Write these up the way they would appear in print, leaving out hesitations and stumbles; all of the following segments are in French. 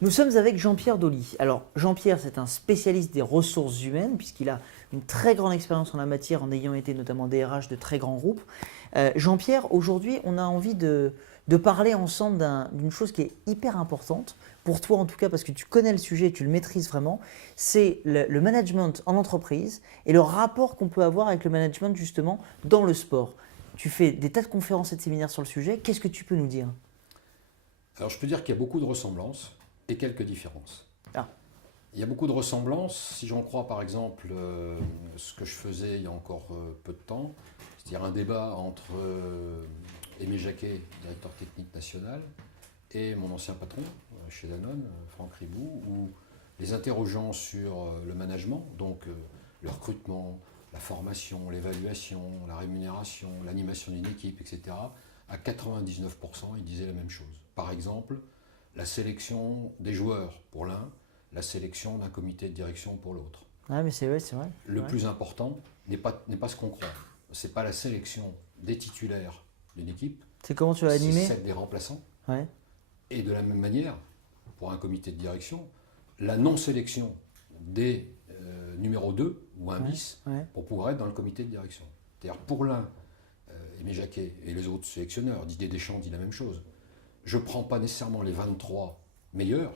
Nous sommes avec Jean-Pierre Dolly. Alors Jean-Pierre, c'est un spécialiste des ressources humaines puisqu'il a une très grande expérience en la matière en ayant été notamment DRH de très grands groupes. Jean-Pierre, aujourd'hui, on a envie de parler ensemble d'une chose qui est hyper importante, pour toi en tout cas parce que tu connais le sujet, tu le maîtrises vraiment, c'est le management en entreprise et le rapport qu'on peut avoir avec le management justement dans le sport. Tu fais des tas de conférences et de séminaires sur le sujet, qu'est-ce que tu peux nous dire? Alors je peux dire qu'il y a beaucoup de ressemblances et quelques différences. Ah, Il y a beaucoup de ressemblances, si j'en crois par exemple ce que je faisais il y a encore peu de temps, c'est-à-dire un débat entre Aimé Jacquet, directeur technique national, et mon ancien patron chez Danone, Franck Ribou, où les interrogeant sur le management, donc le recrutement, la formation, l'évaluation, la rémunération, l'animation d'une équipe, etc., à 99%, ils disaient la même chose. Par exemple, la sélection des joueurs pour l'un, la sélection d'un comité de direction pour l'autre. ah mais c'est vrai, c'est vrai. Le Ouais. plus important n'est pas ce qu'on croit. Ce n'est pas la sélection des titulaires d'une équipe, C'est comment tu vas c'est animer? celle des remplaçants. Ouais. Et de la même manière, pour un comité de direction, la non-sélection des numéros 2 ou un Ouais, bis ouais. pour pouvoir être dans le comité de direction. C'est-à-dire pour l'un, Aimé Jacquet et les autres sélectionneurs, Didier Deschamps dit la même chose. Je ne prends pas nécessairement les 23 meilleurs,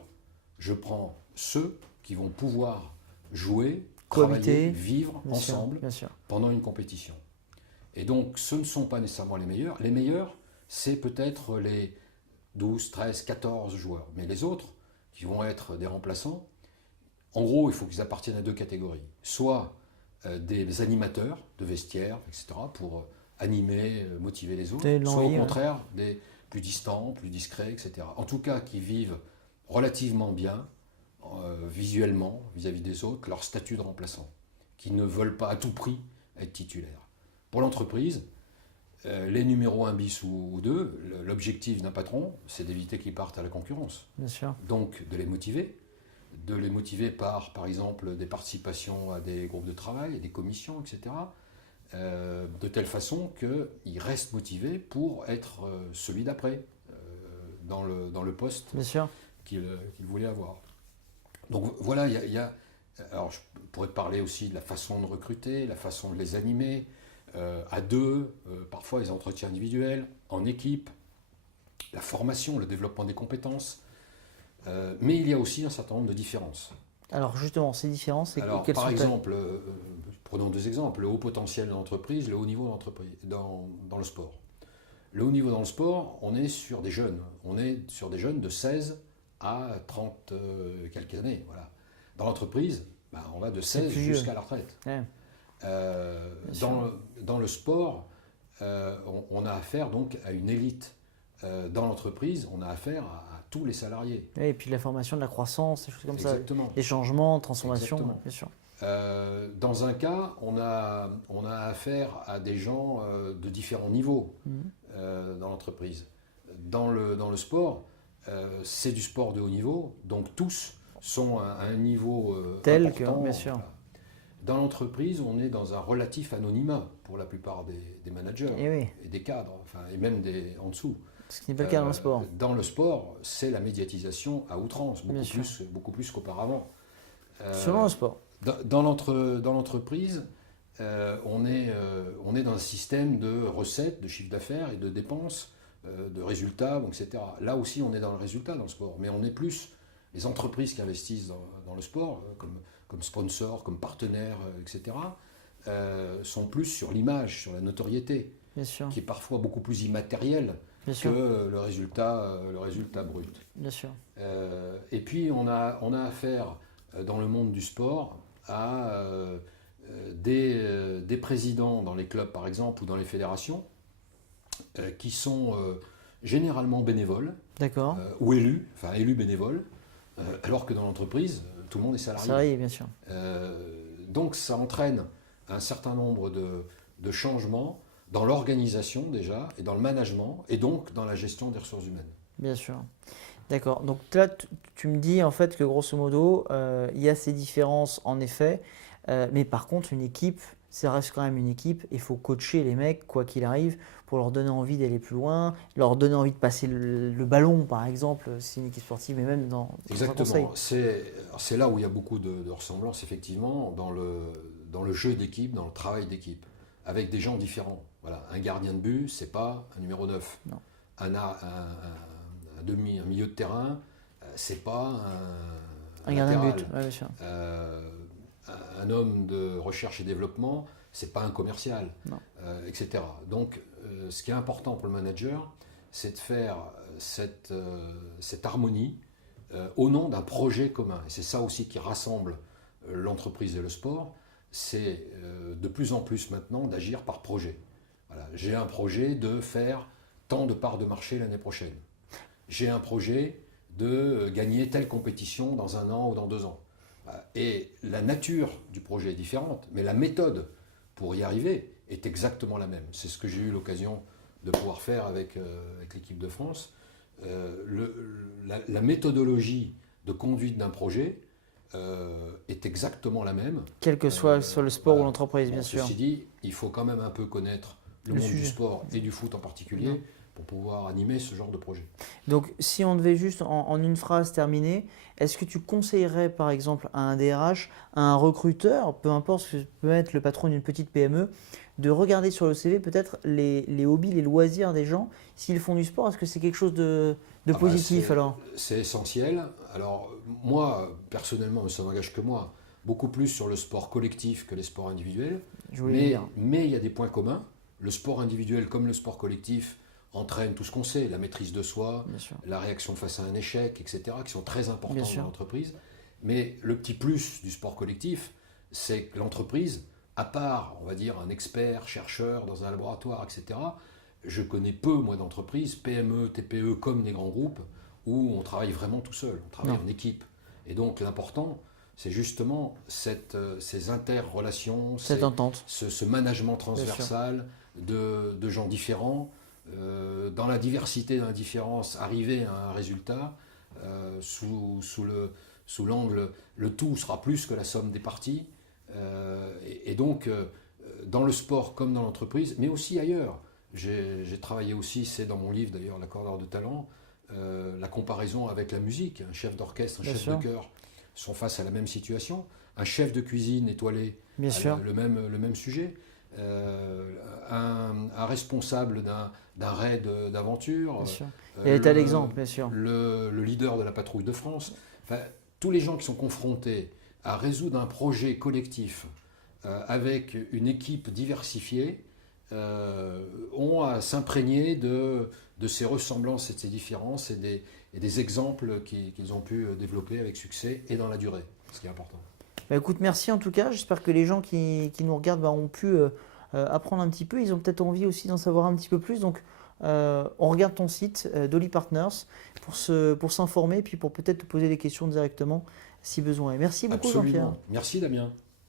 je prends ceux qui vont pouvoir jouer, travailler, Cohabiter, vivre bien sûr, ensemble bien sûr. pendant une compétition. Et donc ce ne sont pas nécessairement les meilleurs. Les meilleurs, c'est peut-être les 12, 13, 14 joueurs. Mais les autres, qui vont être des remplaçants, en gros, il faut qu'ils appartiennent à deux catégories. Soit des animateurs de vestiaires, etc., pour animer, motiver les autres, Donner de soit au l'envie, ouais. contraire des plus distants, plus discrets, etc. En tout cas, qui vivent relativement bien, visuellement, vis-à-vis des autres, leur statut de remplaçant, qui ne veulent pas à tout prix être titulaires. Pour l'entreprise, les numéros 1 bis ou 2, l'objectif d'un patron, c'est d'éviter qu'ils partent à la concurrence. Bien sûr. Donc de les motiver par exemple, des participations à des groupes de travail, à des commissions, etc. De telle façon qu'ils restent motivés pour être celui d'après, dans le poste Bien sûr. qu'ils voulaient avoir. Donc voilà, alors je pourrais te parler aussi de la façon de recruter, la façon de les animer, à deux, parfois les entretiens individuels, en équipe, la formation, le développement des compétences. Mais il y a aussi un certain nombre de différences. Alors justement, ces différences, Alors, quelles par sont-elles? exemple, prenons deux exemples, le haut potentiel de l'entreprise, le haut niveau d'entreprise, dans le sport. Le haut niveau dans le sport, on est sur des jeunes. On est sur des jeunes de 16 à 30 quelques années. Voilà. Dans l'entreprise, on va de C'est 16 plus vieux. jusqu'à la retraite. Ouais, bien sûr. Dans le sport, on a affaire donc à une élite. Dans l'entreprise, on a affaire à tous les salariés. Ouais, et puis de la formation, de la croissance, des choses comme ça. Exactement. Des changements, transformations, Exactement. ouais, bien sûr. Dans un cas, on a affaire à des gens de différents niveaux Mhm. dans l'entreprise. Dans le sport, c'est du sport de haut niveau, donc tous sont à un niveau Tel que, important. bien sûr. Voilà. Dans l'entreprise, on est dans un relatif anonymat pour la plupart des managers Et oui, et des cadres, et même en dessous. ce qui n'est pas le cas dans le sport. Dans le sport, c'est la médiatisation à outrance, Bien sûr. beaucoup plus qu'auparavant. Selon le sport. Dans l'entreprise, on est dans un système de recettes, de chiffre d'affaires et de dépenses, de résultats, donc, etc. Là aussi, on est dans le résultat dans le sport, mais on est plus les entreprises qui investissent dans le sport, comme sponsors, comme partenaires, etc., sont plus sur l'image, sur la notoriété, Bien sûr. qui est parfois beaucoup plus immatérielle Bien que sûr. le résultat brut. Bien sûr. Et puis on a affaire dans le monde du sport à des présidents dans les clubs par exemple ou dans les fédérations qui sont généralement bénévoles D'accord. ou élus, enfin élus bénévoles, alors que dans l'entreprise, tout le monde est salarié. Salarié, bien sûr. Donc ça entraîne un certain nombre de changements dans l'organisation déjà, et dans le management, et donc dans la gestion des ressources humaines. Bien sûr. D'accord. Donc là, tu me dis en fait que grosso modo, il y a ces différences en effet, mais par contre, une équipe, ça reste quand même une équipe. Il faut coacher les mecs, quoi qu'il arrive, pour leur donner envie d'aller plus loin, leur donner envie de passer le ballon, par exemple, si c'est une équipe sportive, mais même dans un conseil. Exactement. C'est là où il y a beaucoup de ressemblances, effectivement, dans le jeu d'équipe, dans le travail d'équipe, avec des gens différents. Voilà. Un gardien de but, c'est pas un numéro 9. Non. Un milieu de terrain, c'est pas Un gardien de latéral. but, ouais, bien sûr. Un homme de recherche et développement, c'est pas un commercial, Non. etc. Donc, ce qui est important pour le manager, c'est de faire cette harmonie au nom d'un projet commun. Et c'est ça aussi qui rassemble l'entreprise et le sport. C'est de plus en plus maintenant d'agir par projet. Voilà. J'ai un projet de faire tant de parts de marché l'année prochaine. J'ai un projet de gagner telle compétition dans 1 an ou dans 2 ans. Et la nature du projet est différente, mais la méthode pour y arriver est exactement la même. C'est ce que j'ai eu l'occasion de pouvoir faire avec l'équipe de France. La méthodologie de conduite d'un projet est exactement la même. Quel que soit le sport ou l'entreprise, bien sûr. Ceci dit, il faut quand même un peu connaître le monde du sport et du foot en particulier pour pouvoir animer ce genre de projet. Donc, si on devait juste en une phrase terminer, est-ce que tu conseillerais par exemple à un DRH, à un recruteur, peu importe ce que peut être le patron d'une petite PME, de regarder sur le CV peut-être les hobbies, les loisirs des gens, s'ils font du sport, est-ce que c'est quelque chose de positif alors? C'est essentiel. Alors moi, personnellement, mais ça n'engage que moi, beaucoup plus sur le sport collectif que les sports individuels. Mais il y a des points communs. Le sport individuel comme le sport collectif entraîne tout ce qu'on sait, la maîtrise de soi, la réaction face à un échec, etc., qui sont très importants dans l'entreprise. Mais le petit plus du sport collectif, c'est que l'entreprise, à part, on va dire, un expert, chercheur dans un laboratoire, etc., je connais peu, moi, d'entreprises, PME, TPE, comme les grands groupes, où on travaille vraiment tout seul, on travaille en équipe. Et donc l'important, c'est justement ces interrelations, cette entente, ce management transversal de gens différents, dans la diversité, dans la différence, arriver à un résultat sous l'angle, le tout sera plus que la somme des parties. Et donc, dans le sport comme dans l'entreprise, mais aussi ailleurs. J'ai travaillé aussi, c'est dans mon livre d'ailleurs, L'accordeur de talent, la comparaison avec la musique. Un chef d'orchestre, un chef de chœur sont face à la même situation. Un chef de cuisine étoilé a le même sujet. Un responsable d'un raid d'aventure. Il est à l'exemple, bien sûr. Le leader de la patrouille de France. Enfin, tous les gens qui sont confrontés à résoudre un projet collectif avec une équipe diversifiée ont à s'imprégner de ces ressemblances et de ces différences et des exemples qu'ils ont pu développer avec succès et dans la durée, ce qui est important. Bah écoute, merci en tout cas. J'espère que les gens qui nous regardent ont pu apprendre un petit peu. Ils ont peut-être envie aussi d'en savoir un petit peu plus. Donc, on regarde ton site, Dolly Partners, pour s'informer et puis pour peut-être te poser des questions directement si besoin. Et merci beaucoup, Jean-Pierre. Merci, Damien.